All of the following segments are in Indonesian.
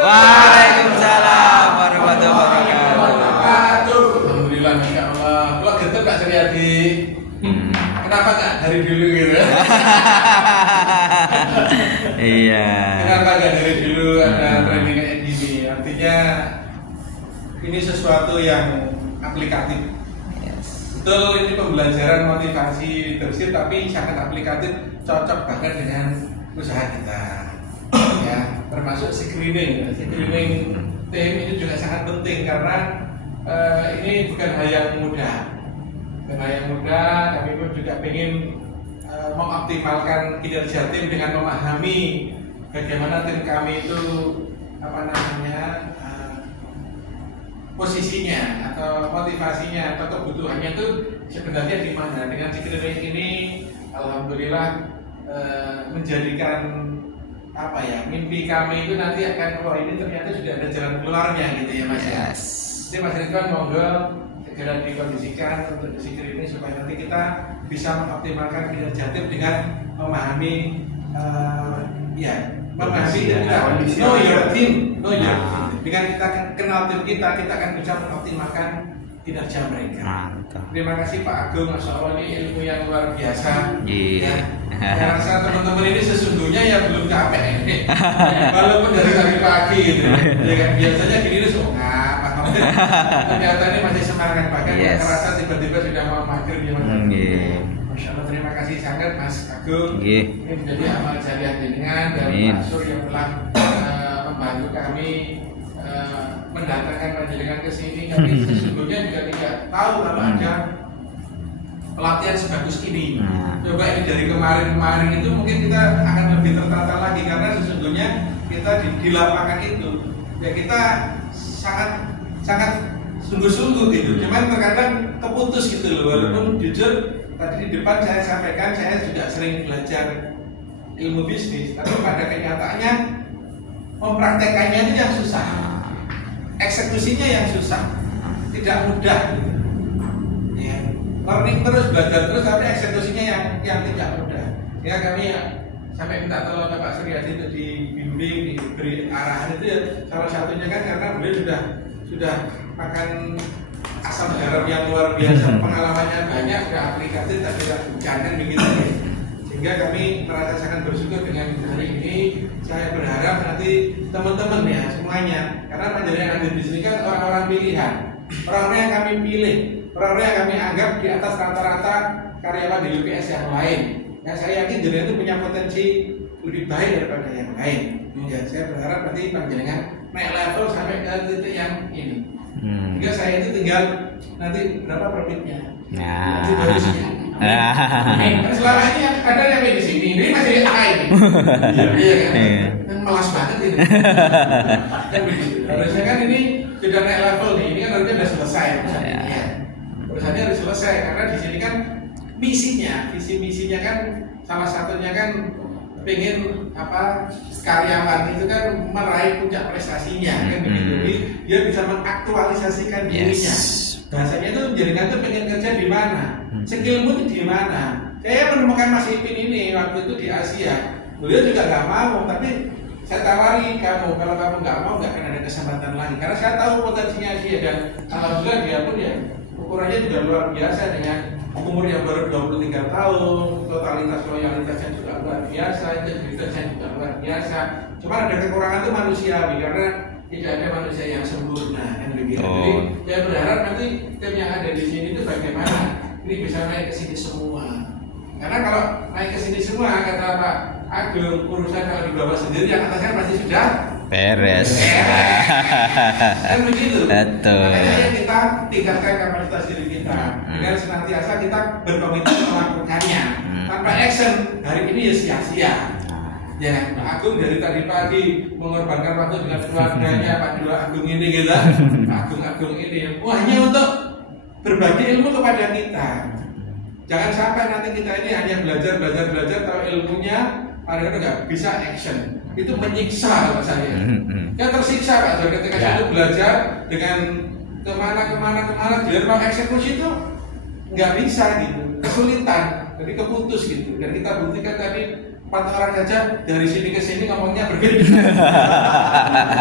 Waalaikumsalam warahmatullahi wabarakatuh. Alhamdulillah, masya Allah. Kalau gitu Kak Suryadi, kenapa nggak dari dulu gitu? Iya. Kenapa nggak dari dulu ada training kayak gini? Artinya ini sesuatu yang aplikatif. Betul, ini pembelajaran motivasi leadership tapi sangat aplikatif, cocok banget dengan usaha kita. Ya, termasuk screening tim ini juga sangat penting karena ini bukan hal yang mudah. Kami pun juga ingin mengoptimalkan kinerja tim dengan memahami bagaimana tim kami itu posisinya atau motivasinya atau kebutuhannya itu sebenarnya di mana. Dengan screening ini, alhamdulillah menjadikan mimpi kami itu nanti akan ini ternyata sudah ada jalan keluarnya gitu ya Mas. Yes. Jadi Mas Ridwan monggo segera dikondisikan untuk screening supaya nanti kita bisa mengoptimalkan kinerja tim dengan memahami kondisi know your team. Dengan kita kenal tim kita akan bisa mengoptimalkan kinerja mereka. Mantap. Terima kasih Pak Agung, Masya Allah ini ilmu yang luar biasa. Iya. Saya rasa teman-teman ini sesungguhnya ya belum capek ini. Walaupun dari tadi pagi gitu. Ya kan biasanya gini tuh ternyata ini masih semangat bahkan terasa tiba-tiba sudah mau maghrib ya Mas. Masya Allah, terima kasih sangat Mas Agung. Ini menjadi amal jariah jenengan dan Pak Sur yang telah membantu kami mendatangkan panjenengan ke sini. Kami sesungguhnya juga tidak tahu kalau ada pelatihan sebagus ini. Coba ini dari kemarin itu mungkin kita akan lebih tertata lagi karena sesungguhnya kita di lapangan itu ya kita sangat sungguh-sungguh gitu. Cuman terkadang keputus gitu loh. Walaupun jujur tadi di depan saya sampaikan saya juga sering belajar ilmu bisnis, tapi pada kenyataannya mempraktekannya itu yang susah, eksekusinya yang susah, tidak mudah gitu. Ya, learning terus, belajar terus, tapi eksekusinya yang tidak mudah. Ya kami sampai minta tolong Pak Suryadi untuk dibimbing, diberi arahan itu ya salah satunya kan karena beliau sudah makan asam garam yang luar biasa, pengalamannya banyak, sudah aplikatif, tapi jangan begitu ya. Sehingga kami merasa sangat bersyukur dengan hari ini. Saya berharap nanti teman-teman ya semuanya, karena panjenengan yang ada di sini kan orang-orang pilihan, orang-orang yang kami pilih, orang-orang yang kami anggap di atas rata-rata karyawan di UPS yang lain. Yang saya yakin jenengan itu punya potensi lebih baik daripada yang lain. Ya, saya berharap nanti panjenengan naik level sampai ke titik yang ini. Sehingga saya itu tinggal nanti berapa profitnya. Nah. Selama ini ada yang di sini, ini masih A ini. Iya kan? Melas banget ini. Kan begitu. Harusnya kan ini sudah naik level nih. Ini kan harusnya sudah selesai perusahaannya. Perusahaannya harus selesai karena di sini kan visi misinya kan salah satunya kan pengen karyawan itu kan meraih puncak prestasinya kan begitu. Jadi dia bisa mengaktualisasikan dirinya. Bahasanya itu jaringan itu pengen kerja di mana, skillmu itu di mana. Saya menemukan Mas Ipin ini waktu itu di Asia. Beliau juga nggak mau, tapi saya tawari kamu, kalau kamu nggak mau nggak akan ada kesempatan lagi. Karena saya tahu potensinya dia dan alhamdulillah dia pun ya ukurannya juga luar biasa dengan umur yang baru 23 tahun, totalitas loyalitasnya juga luar biasa, integritasnya juga luar biasa. Cuma ada kekurangan itu manusiawi karena tidak ada manusia yang sempurna kan begitu. Jadi saya berharap nanti tim yang ada di sini itu bagaimana ini bisa naik ke sini semua. Karena kalau naik ke sini semua kata Pak Agung, urusan kalau di bawah sendiri yang atasnya pasti sudah beres. Kan begitu. Betul. Makanya kita tingkatkan kapasitas diri kita dengan senantiasa kita berkomitmen melakukannya. Tanpa action hari ini ya sia-sia. Ya, Pak Agung dari tadi pagi mengorbankan waktu dengan keluarganya, Pak Dua Agung ini gitu, Pak Agung ini, hanya untuk berbagi ilmu kepada kita. Jangan sampai nanti kita ini hanya belajar, tahu ilmunya, padahal nggak bisa action. Itu menyiksa kalau saya. Ya tersiksa Pak, ketika saya belajar dengan kemana, jadi mau eksekusi itu nggak bisa gitu, kesulitan, jadi keputus gitu. Dan kita buktikan tadi 4 orang saja dari sini ke sini ngomongnya berbeda.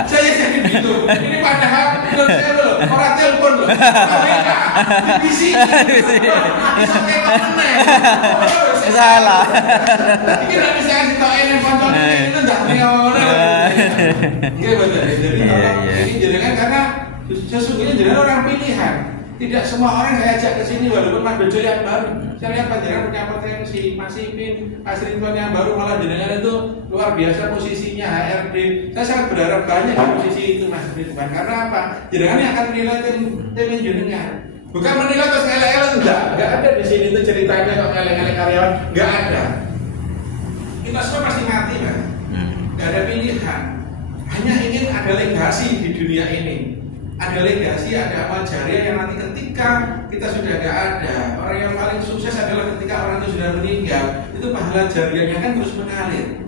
Saya jadi gitu. Ini padahal menurut saya loh, orang telepon loh. Di sini. Salah. Ini nggak bisa kasih tau ini kontrol itu nggak ngono. Iya betul. Jadi ini jenengan karena sesungguhnya jenengan orang pilihan. Tidak semua orang saya ajak ke sini walaupun Mas Bejo yang baru. Saya lihat panjenengan punya potensi, Mas Ipin, Mas Ridwan yang baru malah jenengan itu luar biasa posisinya HRD. Saya sangat berharap banyak di posisi itu Mas Ridwan. Karena apa? Jenengan yang akan menilai tim jenengan. Bukan menilai terus elek-elek enggak ada di sini itu ceritanya kok elek-elek karyawan, enggak ada. Kita semua pasti mati Mas. Enggak ada pilihan. Hanya ingin ada legasi di dunia ini. Ada legasi, ada amal jariah yang nanti ketika kita sudah tidak ada, orang yang paling sukses adalah ketika orang itu sudah meninggal, itu pahala jariahnya kan terus mengalir.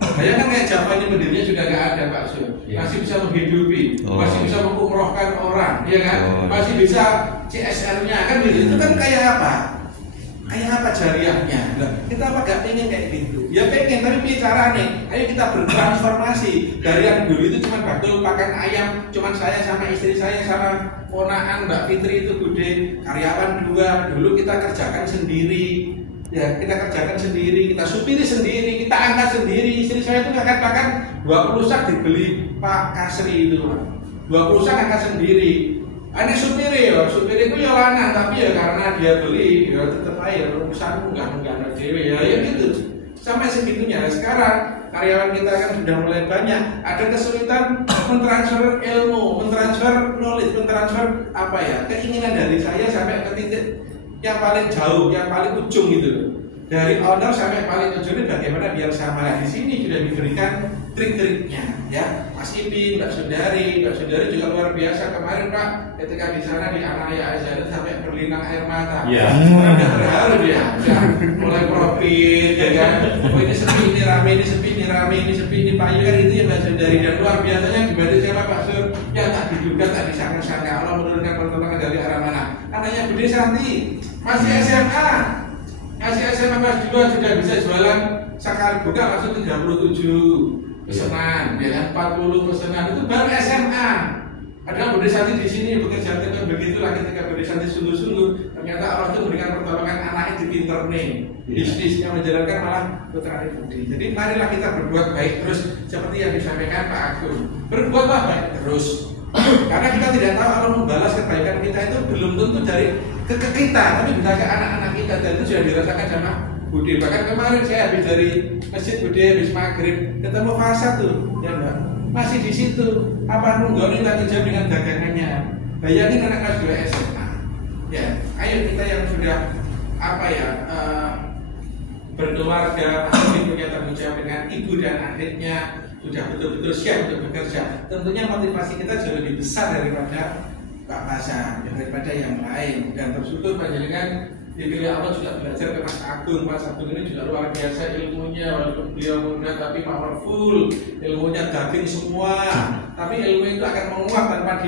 Bayangkan kayak Java ini pendirinya sudah tidak ada Pak Sur, masih bisa menghidupi, masih bisa mengumrohkan orang, ya kan? Masih bisa CSR-nya kan gitu. Itu kan kayak apa? Kayak apa jariahnya? Nah, kita apa gak pengen kayak gitu? Ya pengen, tapi bicara nih, ayo kita bertransformasi dari yang dulu itu cuma bakul pakan ayam, cuma saya sama istri saya sama ponaan Mbak Fitri itu bude karyawan 2, dulu kita kerjakan sendiri. Ya, kita kerjakan sendiri, kita supiri sendiri, kita angkat sendiri. Istri saya itu angkat 20 sak dibeli Pak Kasri itu. 20 sak angkat sendiri. Ini supiri itu ya lanang, tapi ya karena dia beli, ya tetap aja urusanmu enggak dewe ya gitu. Sampai segitunya. Nah, sekarang karyawan kita kan sudah mulai banyak. Ada kesulitan mentransfer ilmu, mentransfer knowledge, mentransfer apa ya keinginan dari saya sampai ke titik yang paling jauh, yang paling ujung gitu loh. Dari owner sampai paling ujung ini bagaimana biar sama. Nah, di sini sudah diberikan trik-triknya ya. Mas Ipin, Mbak Sundari juga luar biasa kemarin Pak ketika di sana di Anaya Azhar sampai berlinang air mata. Iya. Udah terharu dia. Udah mulai profit ya kan. Oh ini sepi, ini rame, ini sepi, ini rame, ini sepi, ini payu kan itu ya Mbak Sundari dan luar biasanya dibanding siapa Pak Sur yang tak diduga, tak disangka-sangka Allah menurunkan pertolongan dari arah mana. Anaknya Budi Santi masih SMA. Masih SMA kelas 2 sudah bisa jualan sekali buka langsung 37 pesanan, ya kan 40 pesanan itu baru SMA. Ada Budi Santi di sini bekerja dengan begitulah ketika Budi Santi sungguh-sungguh ternyata Allah itu memberikan pertolongan anaknya di pinter nih bisnisnya menjalankan malah putra Budi. Jadi marilah kita berbuat baik terus seperti yang disampaikan Pak Agung. Berbuatlah baik terus. Karena kita tidak tahu Allah membalas kebaikan kita itu belum tentu dari ke kita, tapi bisa ke anak-anak kita dan itu sudah dirasakan sama Budi. Bahkan kemarin saya habis dari masjid Budi habis maghrib ketemu Fasa tuh, ya Mbak, masih di situ. Apa nunggoni tak jam dengan dagangannya? Bayangin anak kelas 2 SMA. Ya, ayo kita yang sudah apa ya berkeluarga, masih punya tanggung jawab dengan ibu dan adiknya, sudah betul-betul siap untuk bekerja. Tentunya motivasi kita jauh lebih besar daripada Pak Pasar, daripada yang lain. Dan bersyukur panjenengan dipilih Allah juga belajar ke Mas Agung. Mas Agung ini juga luar biasa ilmunya, walaupun beliau muda tapi powerful. Ilmunya daging semua, tapi ilmu itu akan menguap tanpa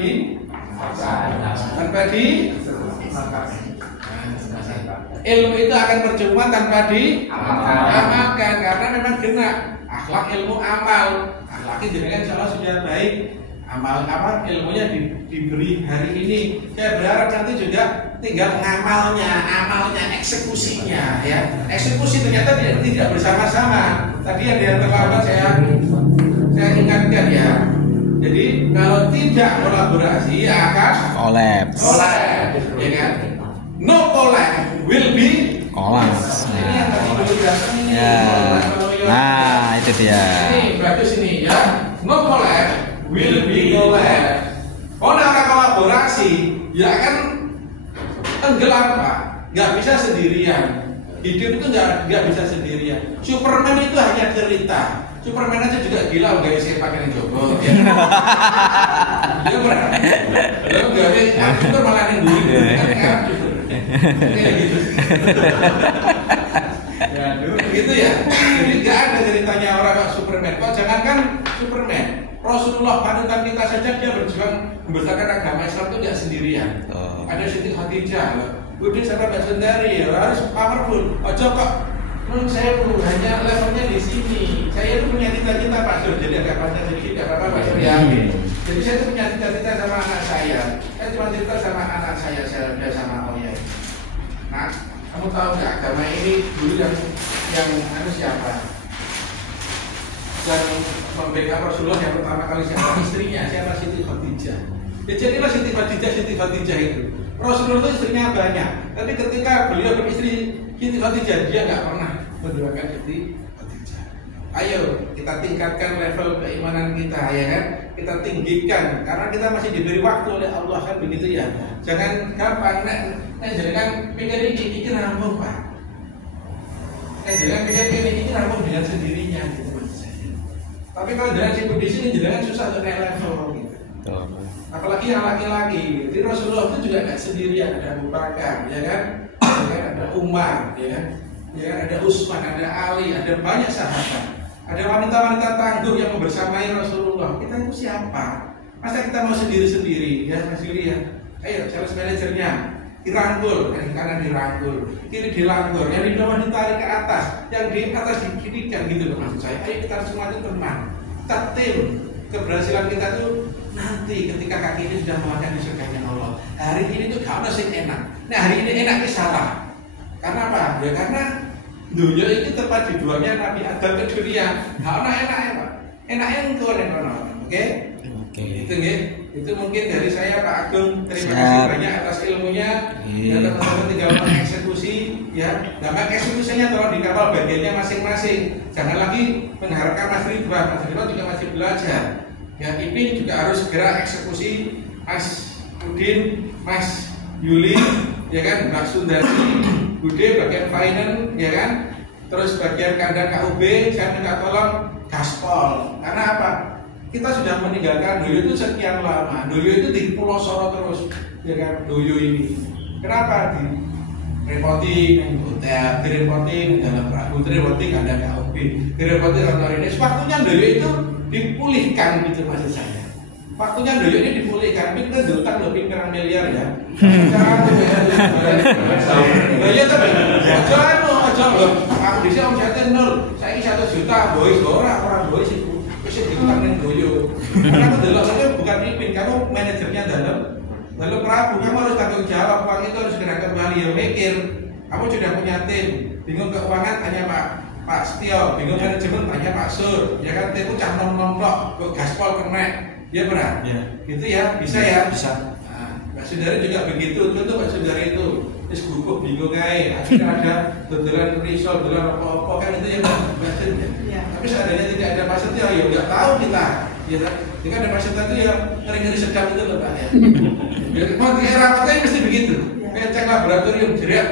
ilmu itu akan percuma tanpa diamalkan karena memang kena akhlak ilmu amal. Akhlaknya jenengan insya Allah sudah baik. Amal ilmunya diberi hari ini. Saya berharap nanti juga tinggal amalnya, eksekusinya ya. Eksekusi ternyata tidak bersama-sama. Tadi ada yang terlambat saya ingatkan ya. Jadi kalau tidak kolaborasi ya akan collapse. Ya kan? No collab will be collapse. Ini yang tadi dulu datang ini. Ya. Nah, itu dia. Ini bagus ini ya. No collab will be collab. Orang kolaborasi ya kan tenggelam Pak. Nggak bisa sendirian. Hidup itu nggak bisa sendirian. Superman itu hanya cerita. Superman aja juga gila nggak isi pakai jogo. Dia pernah. Dia nggak super malah nungguin kan. Kayak gitu. Ya, dulu begitu ya. Jadi nggak ada ceritanya orang Superman. Kok jangankan Superman, Rasulullah panutan kita saja dia berjuang membesarkan agama Islam itu tidak sendirian. Ada Siti Khadijah, Budi sama Mbak Sundari harus powerful. Ojo kok Menurut saya Bu, hanya levelnya di sini. Saya itu punya cita-cita Pak Sur, jadi agak panjang sedikit, nggak apa-apa Pak Sur ya. Jadi saya itu punya cita-cita sama anak saya. Saya cuma cerita sama anak saya udah sama Oya. Nah, kamu tahu nggak agama ini dulu yang siapa? Yang membela Rasulullah yang pertama kali siapa? Istrinya siapa? Siti Khadijah. Ya jadilah Siti Khadijah itu. Rasulullah itu istrinya banyak, tapi ketika beliau beristri Siti Khadijah, dia nggak pernah mendoakan Siti Khadijah. Ayo kita tingkatkan level keimanan kita, ya kan? Kita tinggikan, karena kita masih diberi waktu oleh Allah, kan begitu ya. Jangan gampang, jangan pikir ini rampung Pak. Jangan pikir ini rampung dengan sendirinya, gitu maksud saya. Tapi kalau jangan sibuk di sini, jangan susah untuk naik level, gitu. Apalagi yang laki-laki, jadi Rasulullah itu juga nggak sendirian, ada Abu Bakar, ya kan? Ada Umar, ya kan? Ada Utsman, ada Ali, ada banyak sahabat, ada wanita-wanita tangguh yang membersamai Rasulullah. Kita itu siapa? Masa kita mau sendiri-sendiri, ya Mas Yuli ya? Ayo, sales manajernya dirangkul, yang di kanan dirangkul, kiri dilangkul, yang di bawah ditarik ke atas, yang di atas dikirikan, gitu loh maksud saya. Ayo kita semua itu teman, kita tim. Keberhasilan kita tuh nanti ketika kaki ini sudah melangkah di surganya Allah. Hari ini tuh gak ada sih enak. Nah hari ini enaknya salah. Karena apa? Ya karena dunia itu tempat dibuangnya Nabi Adam ke dunia. Gak ada enaknya Pak. Enaknya engkau Oke? Itu nggih. Itu mungkin dari saya Pak Agung. Terima kasih banyak atas ilmunya. Dan teman-teman tinggal mengeksekusi ya. Nah, eksekusinya tolong dikawal bagiannya masing-masing. Jangan lagi mengharapkan Mas Ridwan. Mas Ridwan juga masih belajar. Ya, Ipin juga harus segera eksekusi Mas Udin, Mas Yuli, ya kan, Mbak Sundari, Bude bagian finance, ya kan. Terus bagian kandang KUB, saya minta tolong gaspol. Karena apa? Kita sudah meninggalkan Doyo itu sekian lama. Doyo itu di Pulau Soro terus, ya kan, Doyo ini. Kenapa? Direpotin hotel, direpotin dalam perahu, direpotin kandang KUB, direpotin kantor ini. Waktunya Doyo itu dipulihkan, gitu maksud saya. Waktunya Doyo ini dipulihkan. Kita utang lebih pirang miliar ya. Doyo tapi ojo loh. Aku di sini omsetnya nol. Saya 1 juta, boys orang boys itu. Bisa diutang ning Doyo. Karena aku delok saja bukan Ipin, kamu manajernya dalam Prabu, kamu harus tanggung jawab. Uang itu harus segera kembali. Ya mikir, kamu sudah punya tim. Bingung keuangan tanya Pak Setio, bingung manajemen tanya Pak Sur. Ya kan timku cah nom-nom-nom kok gaspol kena. Ya benar. Ya. Gitu ya, bisa ya? Bisa. Nah, Mbak Sundari juga begitu. Itu Mbak Sundari itu wis guguk bingung ae. Akhirnya ada dodolan risol, dodolan apa-apa kan itu ya Mbak Sundari. Ya. Tapi seandainya tidak ada Pak Setio ya enggak tahu kita. Ya kan ada Pak Setio itu ya ngeri-ngeri sedap itu loh Pak ya. Ya mau di era apa mesti begitu. Kayak cek laboratorium jerak.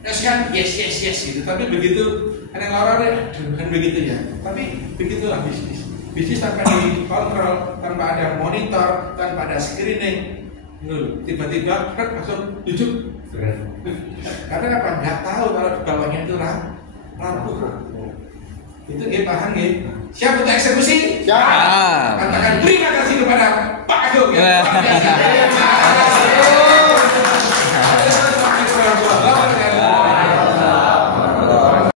Kan yes gitu. Tapi begitu ada orang kan begitu ya. Tapi begitulah bisnis. Bisnis tanpa dikontrol, tanpa ada monitor, tanpa ada screening, tiba-tiba langsung jujur. Karena apa? Nggak tahu kalau di bawahnya itu rapuh. Itu nggih paham nggih. Siap untuk eksekusi? Siap. Katakan terima kasih kepada Pak Agung ya.